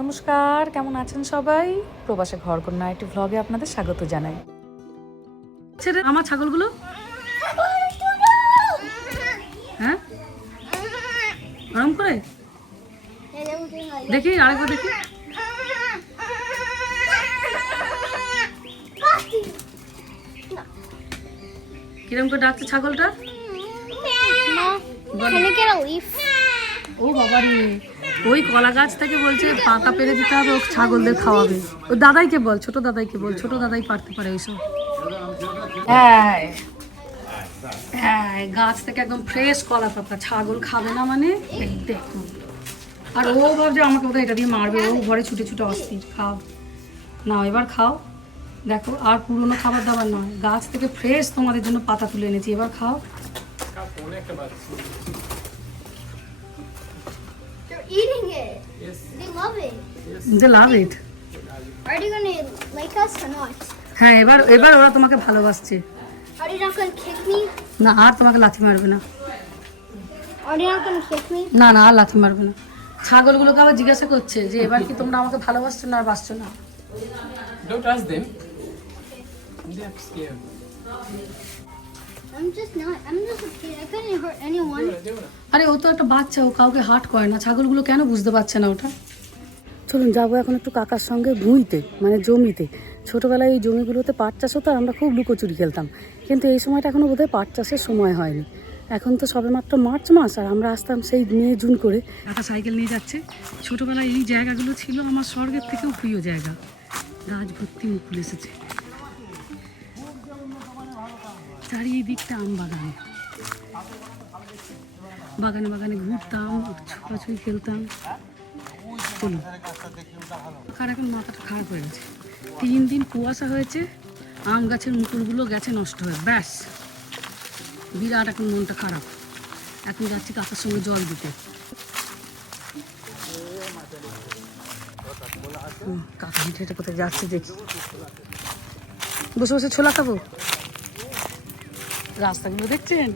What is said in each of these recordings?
নমস্কার, কেমন আছেন সবাই? প্রবাসে ঘরকন্যা একটি ভ্লগে আপনাদের স্বাগত জানাই। আমার ছাগলগুলো হ্যাঁ আরাম করে দেখি, আরেকবার দেখি। কিরম করে ডাকছে ছাগলটা? ও বাবা রে, ওই কলা গাছ থেকে বলছে পাতা পেরে দিতে হবে, ও ছাগলদের খাওয়াবে। ও দাদাইকে বল, ছোট দাদাইকে বল, ছোট দাদাই পারতে পারে ওইসব। হ্যাঁ হ্যাঁ, গাছ থেকে একদম ফ্রেশ কলা পাতা, ছাগল খাবে না মানে দেখুন। আর ও ভাবছে আমাকে বোধহয় এটা দিয়ে মারবে, ও ঘরে ছুটে ছুটে অস্থির। খাও না, এবার খাও, দেখো আর পুরনো খাবার দাবার নয়, গাছ থেকে ফ্রেশ তোমাদের জন্য পাতা তুলে এনেছি, এবার খাও। Eating it. Yes. They love it. They love it. Are they gonna like us or not? হ্যাঁ, এবার ওরা তোমাকে ভালোবাসছে। Are they not gonna kick me? না, আর তোমাকে লাথি মারবে না। Are they not gonna kick me? না না, আর লাথি মারবে না। ছাগলগুলোকে আবার জিজ্ঞাসা করছে যে এবার কি তোমরা আমাকে ভালোবাসছো না আর বাসছো না। Don't ask them. They are scared. I'm just a kid. I couldn't hurt anyone. আরে ও তো একটা বাচ্চা, ও কাউকে হার্ট করে না। ছাগলগুলো কেন বুঝতে পারছে না ওটা? চলুন যাবো এখন একটু কাকার সঙ্গে ভুঁইতে, মানে জমিতে। ছোটোবেলায় এই জমিগুলোতে পাট চাষ হতো আর আমরা খুব লুকোচুরি খেলতাম, কিন্তু এই সময়টা এখনও বোধহয় পাট চাষের সময় হয়নি। এখন তো সবে মাত্র মার্চ মাস, আর আমরা আসতাম সেই মে জুন করে। কাকা সাইকেল নিয়ে যাচ্ছে। ছোটোবেলায় এই জায়গাগুলো ছিল আমার স্বর্গের থেকেও প্রিয় জায়গা। গাছ ভর্তি মুকুল এসেছে, চারিদিকটা আম বাগান। বাগানে বাগানে ঘুরতাম, ছোটাছুটি খেলতাম। চলুন, আর এখন মাথাটা খারাপ হয়ে গেছে। 3 দিন কুয়াশা হয়েছে, আম গাছের মুকুলগুলো গেছে নষ্ট হয়ে, ব্যাস বিরাট এখন মনটা খারাপ। এখন যাচ্ছি কাকার সঙ্গে জল দিতে। কাকা হেঁটে হেঁটে কোথায় যাচ্ছে দেখি। বসে বসে ছোলা খাবো। রাস্তাগুলো দেখছেন?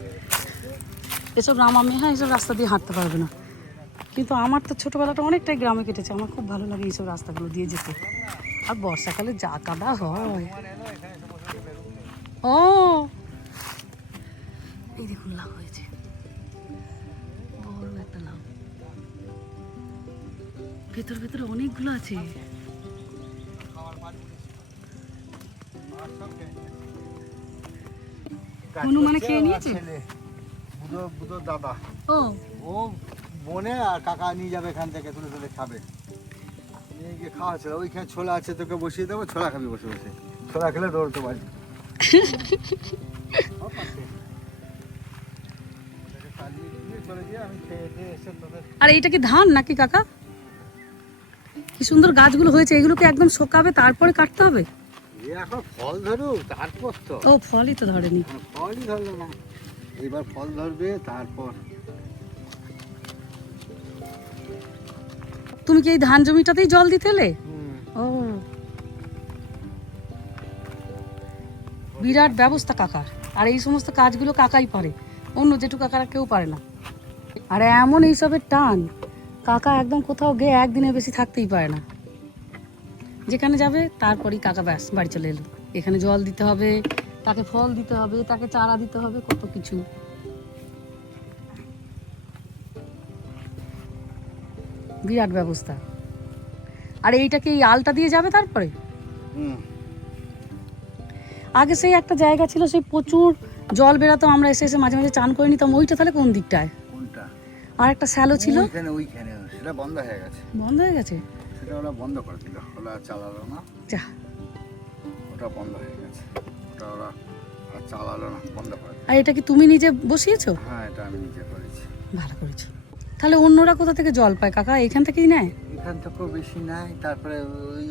এসব রামামি, হ্যাঁ এইসব রাস্তা দিয়ে হাঁটতে পারবে না, কিন্তু আমার তো ছোটোবেলাটা অনেকটাই গ্রামে কেটেছে। আমার খুব ভালো লাগে এইসব রাস্তাগুলো দিয়ে যেতে। আর বর্ষাকালে যা কাদা হয়। ও এই দেখুন, লাউ হয়েছে, বড় একটা লাউ, ভেতর ভেতরে অনেকগুলো আছে। হনুমানে খেয়ে নিয়েছে বুধোর দাদা। ও বনে আর কাকা নিয়ে যাবে এখান থেকে, তুলে তুলে খাবে। নিয়ে গিয়ে খাওয়া ছিল, ওইখানে ছোলা আছে, তোকে বসিয়ে দেবো, ছোলা খাবি বসে বসে। ছোলা খেলে দৌড়তে পারবি। আর এইটা কি ধান নাকি কাকা? কি সুন্দর গাছগুলো হয়েছে, এগুলোকে একদম শোকাবে তারপরে কাটতে হবে। এখন ফল ধরুক তারপর তো। ও ফলই তো ধরেনি। ফলই ধরলো না, এবার ফল ধরবে তারপর। তুমি কি এই ধান জমিটাতেই জল দিতে এলে? ও বিরাট ব্যবস্থা কাকার, আর এই সমস্ত কাজগুলো কাকাই পারে, অন্য জেঠু কাকারা কেউ পারে না। আর এমন এইসবের টান, কাকা একদম কোথাও গিয়ে একদিনের বেশি থাকতেই পারে না। যেখানে যাবে তারপরেই কাকা ব্যাস বাড়ি চলে এলো। এখানে জল দিতে হবে, তাকে ফল দিতে হবে, তাকে চারা দিতে হবে, কত কিছু। বিরাট ব্যবস্থা। আর এইটাকে এই আলটা দিয়ে যাবে তারপরে। আগে সেই একটা জায়গা ছিল, সেই প্রচুর জল বেরাতো, আমরা এসে এসে মাঝে মাঝে চান করে নিতাম। ওইটা তাহলে কোন দিকটায়? কোনটা? আর একটা স্যালো ছিল, ওইখানে সেটা বন্ধ হয়ে গেছে। বন্ধ হয়ে গেছে? সেটা ওরা বন্ধ করে দিল, ওরা চালালো না। যা, ওটা বন্ধ হয়ে গেছে, ওটা ওরা আর চালালো না, বন্ধ করে দিল। আর এটা কি তুমি নিজে বসিয়েছো? হ্যাঁ, এটা আমি নিজে করেছি। ভালো করেছো। তাহলে অন্যরা কোথা থেকে জল পায় কাকা? এখান থেকেই নেয়? এখান থেকেও বেশি নাই, তারপরে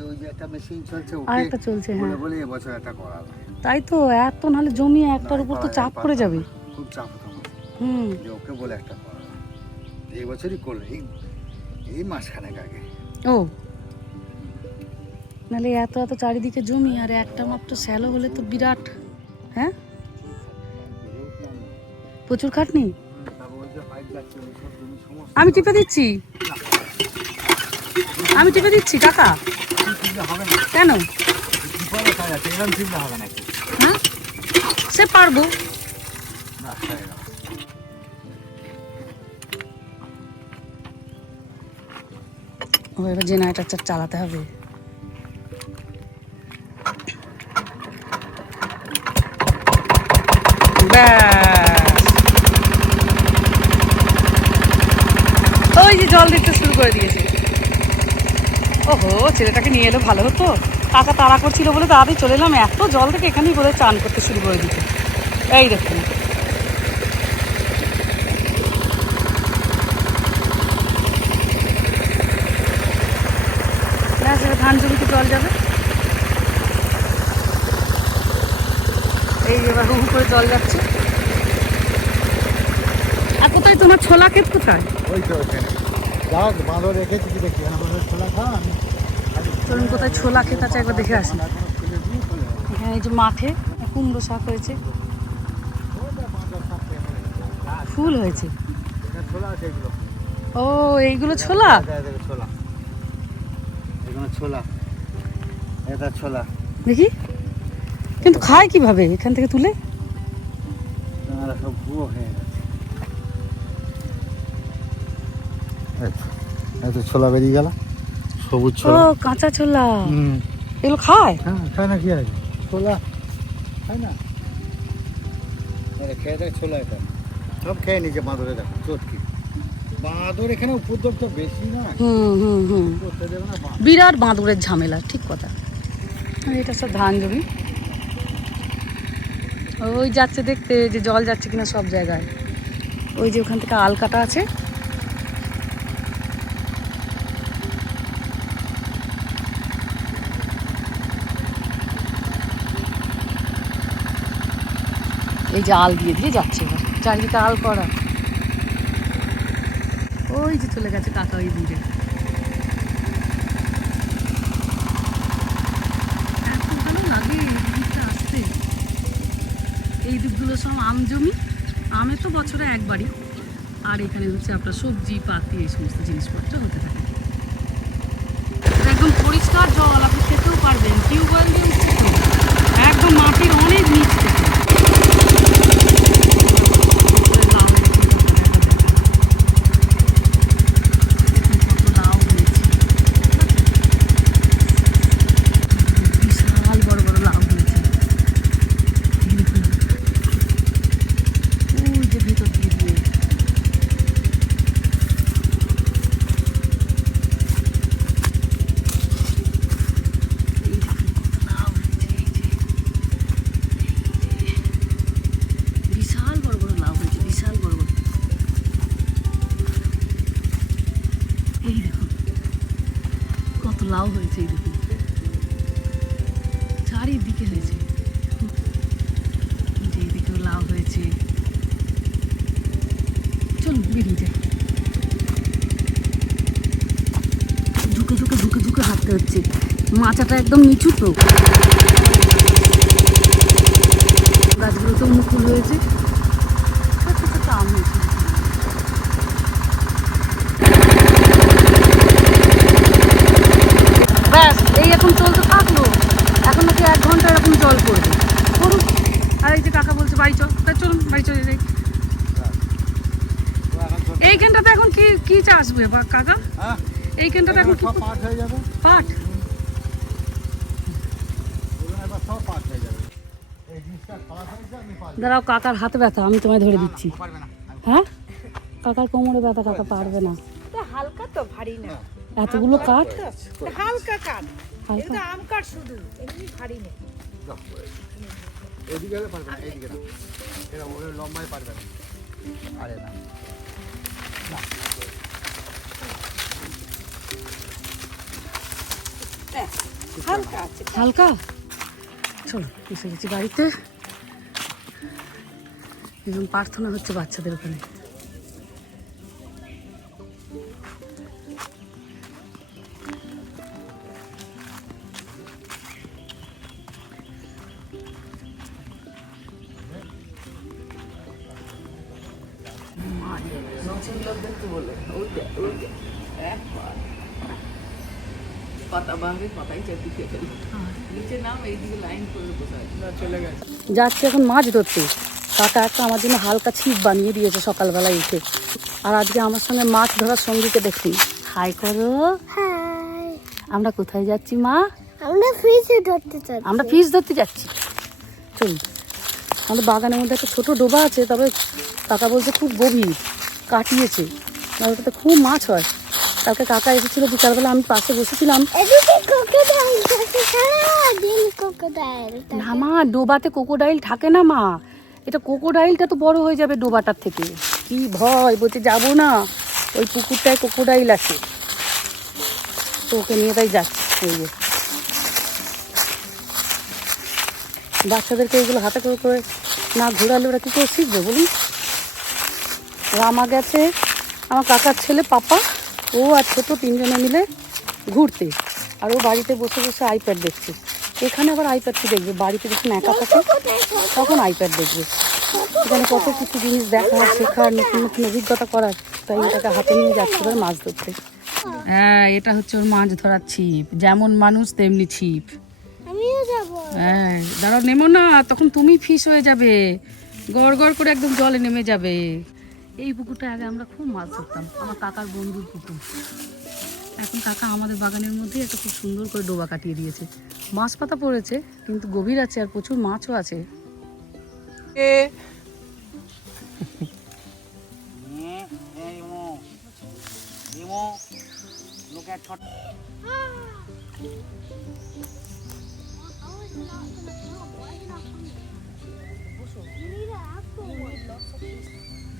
ওই যে একটা মেশিন চলছে, আর একটা চলছে, হ্যাঁ। বলে এবছর একটা করালো। তাই তো, এত নাহলে জমি একটার উপর তো চাপ পড়ে যাবে। খুব চাপ হতো আমার, যে ওকে বলে একটা করালো। এই বছরই করলো, এই মাসখানেক আগে। ও নাহলে এত এত চারিদিকে জমি আর একটা মাত্র স্যালো হলে তো বিরাট। হ্যাঁ, প্রচুর খাটনি। তারপর ওই যে পাইপ যাচ্ছে, ওই সব জমি সমস্ত আমি টিপে দিচ্ছি। আমি টিপে দিচ্ছি কাকা। টিপলে হবে না, কেন? টিপালে কাজ আছে, এরকম টিপলে হবে না। হ্যাঁ সে পারবো। না, হয়ে গেল। ও এবার জেনারেটর চালাতে হবে। ওই যে জল দিতে শুরু করে দিয়েছে। ওহো, ছেলেটাকে নিয়ে এলো ভালো হতো। কাকা তাড়া করছিল বলে তাড়াতাড়ি চলে এলাম। এত জল থেকে এখানেই বলে চান করতে শুরু করে দিত। এই দেখুন, ধান জমিতে জল যাবে। এই এবার হু হু করে জল যাচ্ছে। আর কোথায় তোমার ছোলা ক্ষেত কোথায়? ওই তো ওখানে যাও, বাঁধো রেখেছি কি দেখি, ছোলা খাওয়া আমি। চলুন কোথায় ছোলা ক্ষেত আছে একবার দেখে আসি। এখানে এই যে মাঠে কুমড়ো শাক হয়েছে, ফুল হয়েছে। ছোলা আছে এগুলো। ও এইগুলো ছোলা? ছোলা, এগুলো ছোলা, এটা ছোলা। দেখি কিন্তু খায় কিভাবে এখান থেকে তুলে? সব বুয়ো হয়ে গেছে। এত ছোলা বেরিয়ে গেল, সবুজ ও ছোলা। কাঁচা ছোলা, এগুলো খায়? হ্যাঁ খায় না, কি আছে ছোলা খায় না। খেয়ে দেয় ছোলা, এটা সব খেয়ে নিচে বাঁদরে। দেখো চটকি বাঁদর, এখানে উপদ্রবটা বেশি না। করতে দেবে না বাঁদর। বিরাট বাঁদরের ঝামেলা, ঠিক কথা। আর এটা সব ধান জমি। ওই যাচ্ছে দেখতে যে জল যাচ্ছে কিনা সব জায়গায়। ওই যে ওখান থেকে আল কাটা আছে। এই যে আল দিয়ে দিয়ে যাচ্ছে, এবার চারিদিকে আল করা। ওই যে চলে গেছে কাকা ওই দূরে। এত ভালো লাগে এই দিকটা আসতে। এই দিকগুলো সব আম জমি, আমে তো বছরে একবারই। আর এখানে হচ্ছে আপনার সবজি পাতি এই সমস্ত জিনিসপত্র হতে থাকে। একদম পরিষ্কার জল, আপনি খেতেও পারবেন। টিউবওয়েল দিয়ে উঠছে তো, একদম মাটির অনেক নিচ থেকে। বিশাল বড় বড় লাউ হয়েছে। ওই যে ভেতর দিয়ে দিয়ে বিশাল বড় বড় লাউ হয়েছে, বিশাল বড় বড়। এই দেখুন কত লাউ হয়েছে, এই দেখুন চারিদিকে হয়েছে। এইদিকেও লাউ হয়েছে। চলুন বেরিয়ে যাই। ঝুঁকে ঝুঁকে ঝুঁকে ঝুঁকে হাঁটতে হচ্ছে, মাচাটা একদম নিচু তো। গাছগুলোতেও মুকুল হয়েছে, ছোট ছোট আম হয়েছে। ব্যাস এই এখন চলতে থাকলো। এখন নাকি 1 ঘন্টা এরকম জল পড়বে, করুক। আর এই যে কাকা বলছে বাড়ি চল, তাই চলুন বাড়ি চলে যাই। এইখানটাতে এখন কি কি চাষ হবে বা কাকা? হ্যাঁ, এইখানটাতে এখন কি সব পাট হয়ে যাবে। পাট? এবার সব পাট হয়ে যাবে। এই জিনিসটা খারাপ হয়েছে, আমি পারবো দাঁড়াও, কাকার হাতে ব্যথা, আমি তোমায় ধরে দিচ্ছি। না, পারবে না। হ্যাঁ কাকার কোমরে ব্যথা, কাকা পারবে না। হালকা তো, ভারী না। এতগুলো কাঠ, হালকা কাঠ, হালকা। এটা আম কাঠ শুধু, এমনি ভারী নেই। যাও, এদিকে হলে পারবে না, এইদিকে না। এরা ওর লম্বায় পারবে না। আরে না, হালকা আছে। হালকা। চলো এসে গেছি বাড়িতে। এবং প্রার্থনা হচ্ছে বাচ্চাদের ওখানে। পাতা বাহারের পাতাই চারটি খেয়ে ফেলি নিচে নাম এইদিকে লাইন করে বসে আছে না চলে গেছে যাচ্ছি এখন মাছ ধরতে। কাকা একটা আমার জন্য হালকা ছিপ বানিয়ে দিয়েছে সকালবেলায় উঠে। আর আজকে আমার সঙ্গে মাছ ধরার সঙ্গীকে দেখি। হাই করো। Hi. আমরা কোথায় যাচ্ছি মা? আমরা ফিশে ধরতে চাই। আমরা ফিশ ধরতে যাচ্ছি। চলুন। আমাদের বাগানের মধ্যে একটা ছোট ডোবা আছে, তবে কাকা বলছে খুব গভীর, কাটিয়েছে। আর ওটাতে খুব মাছ হয়। কালকে কাকা এসেছিল বিকালবেলা, আমি পাশে বসেছিলাম। এদিকে ক্রোকোডাইল থাকে, সারাদিন ক্রোকোডাইল থাকে। না মা, ডোবাতে কোকোডাইল থাকে না মা। এটা কোকোডাইলটা তো বড় হয়ে যাবে ডোবাটার থেকে। কি ভয়, বলছে যাবো না, ওই পুকুরটায় কোকোডাইল আছে, তো ওকে নিয়ে তাই যাচ্ছি। এই যে বাচ্চাদেরকে এগুলো হাতে করে করে না ঘোরালে ওরা কী করে শিখবে বলুন? রামা গেছে, আমার কাকার ছেলে পাপা, ও আর ছোট তিনজনে মিলে ঘুরতে। আর ও বাড়িতে বসে বসে আইপ্যাড দেখছে। এখানে আবার আইপ্যাড কি দেখবে, বাড়িতে যখন একা থাকে তখন আইপ্যাড দেখবে। এখানে কত কিছু জিনিস দেখার, শেখার, নতুন নতুন অভিজ্ঞতা করার, তাই এটাকে হাতে নিয়ে যাচ্ছে এবার মাছ ধরতে। হ্যাঁ, এটা হচ্ছে ওর মাছ ধরার ছিপ। যেমন মানুষ তেমনি ছিপ। আমিও যাবো। হ্যাঁ, দাঁড়াও, নেমো না, তখন তুমি ফিশ হয়ে যাবে, গড় গড় করে একদম জলে নেমে যাবে। এই পুকুরটা আগে আমরা খুব মাছ ধরতাম, আমার কাকার বন্ধুর পুকুর। এখন কাকা আমাদের বাগানের মধ্যে একটা খুব সুন্দর করে ডোবা কাটিয়ে দিয়েছে। মাছ পাতা পড়েছে, কিন্তু গভীর আছে আর প্রচুর মাছও আছে।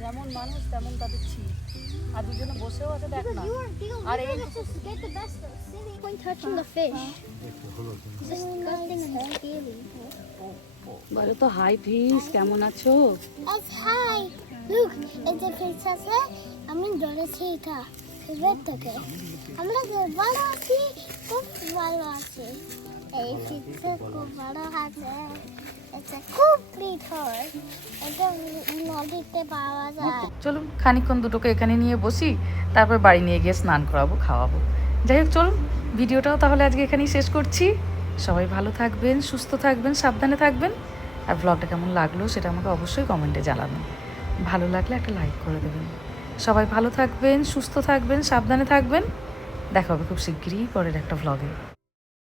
যেমন মানুষ তেমন তাদের ছিপ। আর দুজনে বসেও আছে, দেখ না। Are you just get the best of sitting when touching the fish? Just disgusting and scaly. বলো তো, হাই ফিশ, কেমন আছো? It's hi. Look, it's a fish আছে। আমি ধরেছি এটা। ফেভারিট থেকে। আমরা ভালো আছি, খুব ভালো আছি। এই ফিশটা খুব ভালো আছে। এটা খুব মিঠর। এটা নদীতে পাওয়া যায়। চলুন খানিকক্ষণ দুটোকে এখানে নিয়ে বসি, তারপর বাড়ি নিয়ে গিয়ে স্নান করাবো, খাওয়াবো। যাই হোক, চলুন ভিডিওটাও তাহলে আজকে এখানেই শেষ করছি। সবাই ভালো থাকবেন, সুস্থ থাকবেন, সাবধানে থাকবেন। আর ব্লগটা কেমন লাগলো সেটা আমাকে অবশ্যই কমেন্টে জানাবেন। ভালো লাগলে একটা লাইক করে দেবেন। সবাই ভালো থাকবেন, সুস্থ থাকবেন, সাবধানে থাকবেন। দেখা হবে খুব শিগগিরই পরের একটা ব্লগে।